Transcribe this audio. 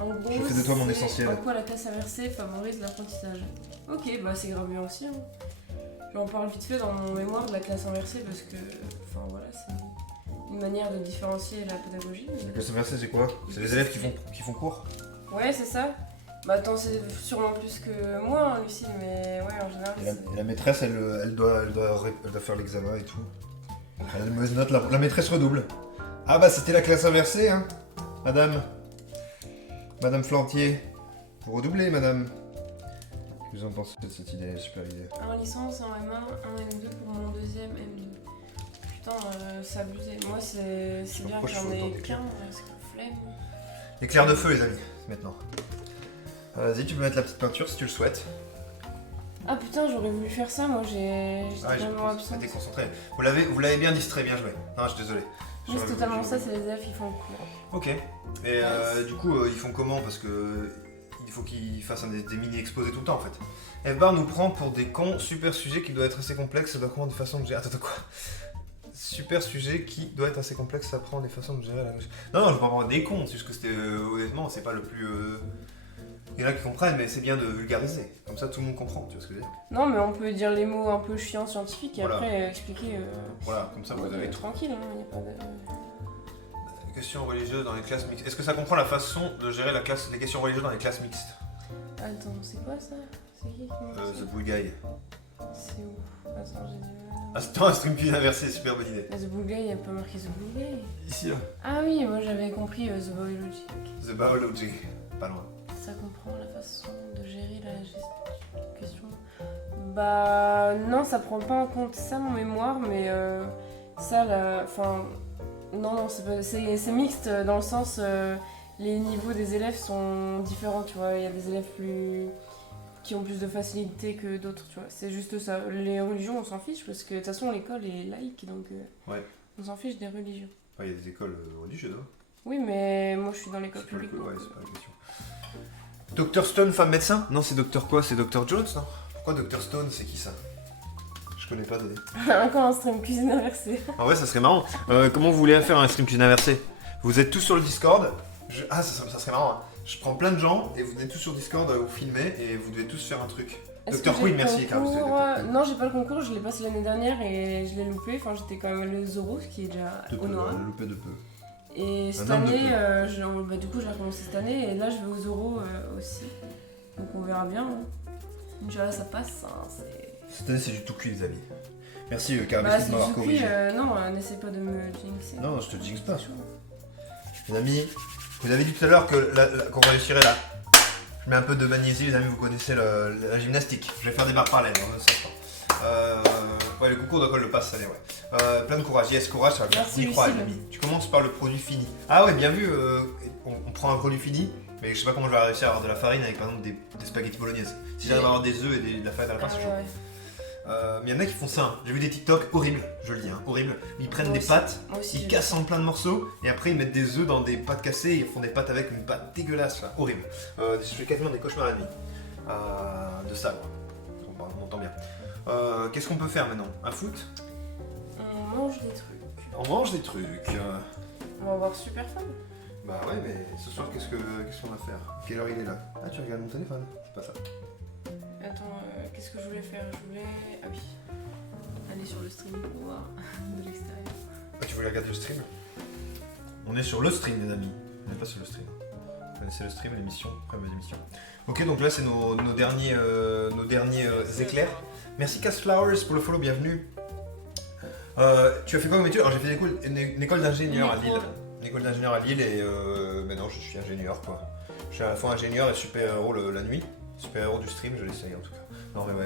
En gros, Je fais de toi mon essentiel. En quoi la classe inversée favorise l'apprentissage. Ok, bah c'est grave bien aussi. Hein. J'en parle vite fait dans mon mémoire de la classe inversée parce que, enfin voilà, c'est une manière de différencier la pédagogie. La classe inversée, c'est quoi? C'est les élèves qui font cours? Ouais, c'est ça. Bah attends, c'est sûrement plus que moi, hein, Lucille, mais ouais, en général. Et la maîtresse, elle doit faire l'examen et tout. Elle a de mauvaises notes, la maîtresse redouble. Ah bah c'était la classe inversée, hein, madame. Madame Flantier. Vous redoublez, madame. Qu'est-ce que vous en pensez de cette idée? Super idée. Un licence, un M1, un M2 pour mon deuxième M2. Putain, c'est abusé. Moi, c'est bien que j'en ai qu'un, c'est que flemme. Éclair de feu, les amis, maintenant. Vas-y, tu peux mettre la petite peinture si tu le souhaites. Ah putain, j'aurais voulu faire ça, moi j'étais vraiment absente. J'étais concentré. Vous l'avez bien distrait, bien joué. Non, je suis désolé. Oui, c'est totalement ça, c'est les élèves qui font le cours. Ok. Et du coup, ils font comment? Parce que il faut qu'ils fassent des mini-exposés tout le temps en fait. F-Bar nous prend pour des cons, super sujet qui doit être assez complexe, ça doit prendre des façons de gérer. Attends, quoi? Super sujet qui doit être assez complexe, ça prend des façons de gérer la gauche. Non, je veux pas prendre des cons, c'est juste que c'était honnêtement, c'est pas le plus. Il y en a qui comprennent, mais c'est bien de vulgariser. Comme ça, tout le monde comprend, tu vois ce que je veux dire? Non, mais on peut dire les mots un peu chiants scientifiques et Voilà. après expliquer. Voilà, comme ça vous avez tout. Tranquille, hein, y a pas de. Questions religieuses dans les classes mixtes. Est-ce que ça comprend la façon de gérer les questions religieuses dans les classes mixtes? Attends, c'est quoi ça? C'est qui The Bull Guy. C'est où? Attends, j'ai dit. Attends, un stream plus inversé, super bonne idée. The Bull Guy, il n'y a pas marqué The Bull Guy. Ici, là. Ah oui, moi j'avais compris The Biology. The Biology. Pas loin. Ça comprend la façon de gérer la question. Bah non, ça prend pas en compte ça mon mémoire, mais ça, enfin, non, c'est mixte dans le sens, les niveaux des élèves sont différents, tu vois. Il y a des élèves qui ont plus de facilité que d'autres, tu vois. C'est juste ça. Les religions, on s'en fiche parce que de toute façon l'école est laïque, donc ouais. On s'en fiche des religions. Il y a des écoles religieuses, hein. Oui, mais moi je suis dans l'école publique. Ouais, c'est pas la question. Dr Stone, femme médecin? Non, c'est Dr quoi? C'est Dr Jones, non? Pourquoi Dr Stone? C'est qui ça? Je connais pas des... Encore un stream cuisine inversée. En vrai, ça serait marrant. Comment vous voulez faire un stream cuisine inversé? Vous êtes tous sur le Discord. Ah, ça serait marrant. Hein. Je prends plein de gens et vous venez tous sur Discord, vous filmez et vous devez tous faire un truc. Dr Queen, merci Carlos. Non, j'ai pas le concours, je l'ai passé l'année dernière et je l'ai loupé. Enfin, j'étais quand même allée au Zoro, ce qui est déjà honorable. Loupé de peu. Et cette année, du coup, j'ai recommencé cette année et là, je vais au Zoro aussi. Donc, on verra bien. Hein. Inch'Allah, ça passe. Hein, cette année, c'est du tout cuit, les amis. Merci, Carlos, bah, de m'avoir corrigé. Non, n'essaie pas de me jinxer. Non, je te jinx pas. Les amis, vous avez dit tout à l'heure qu'on réussirait là. Je mets un peu de magnésie, les amis, vous connaissez la gymnastique. Je vais faire des barres parallèles dans un instant. Ouais, le concours d'école le passe, allez, ouais. Plein de courage, yes, courage, ça va bien. Merci, crois, les amis. Tu commences par le produit fini. Ah ouais, bien vu, on prend un produit fini, mais je sais pas comment je vais réussir à avoir de la farine avec par exemple des spaghettis bolognaise. Si j'arrive à avoir des œufs et de la farine à la place, c'est chaud. Ouais. Mais il y en a qui font ça, hein. J'ai vu des TikTok horribles, je le dis, hein, horribles. Ils prennent des pâtes, ils cassent en plein de morceaux et après ils mettent des œufs dans des pâtes cassées et ils font des pâtes avec une pâte dégueulasse, là, horrible. Je fais quasiment des cauchemars la nuit de ça, quoi. On entend bien. Qu'est-ce qu'on peut faire maintenant? Un foot? On mange des trucs. On mange des trucs. On va avoir super fun. Bah ouais, mais ce soir, qu'est-ce qu'on va faire? Quelle heure il est là? Ah, tu regardes mon téléphone? C'est pas ça. Attends, qu'est-ce que je voulais faire? Je voulais... Ah oui. Aller sur le stream pour voir de l'extérieur. Ah, tu voulais regarder le stream? On est sur le stream, les amis. On n'est pas sur le stream. Vous connaissez le stream, l'émission, première émission. Ok, donc là, c'est nos derniers éclairs. Merci Cass Flowers pour le follow, bienvenue. Tu as fait quoi comme étude? Alors, j'ai fait une école d'ingénieur à Lille. Une école d'ingénieur à Lille et maintenant, je suis ingénieur, quoi. Je suis à la fois ingénieur et super-héros la nuit. Super-héros du stream, je l'essaye en tout cas. Non mais ouais,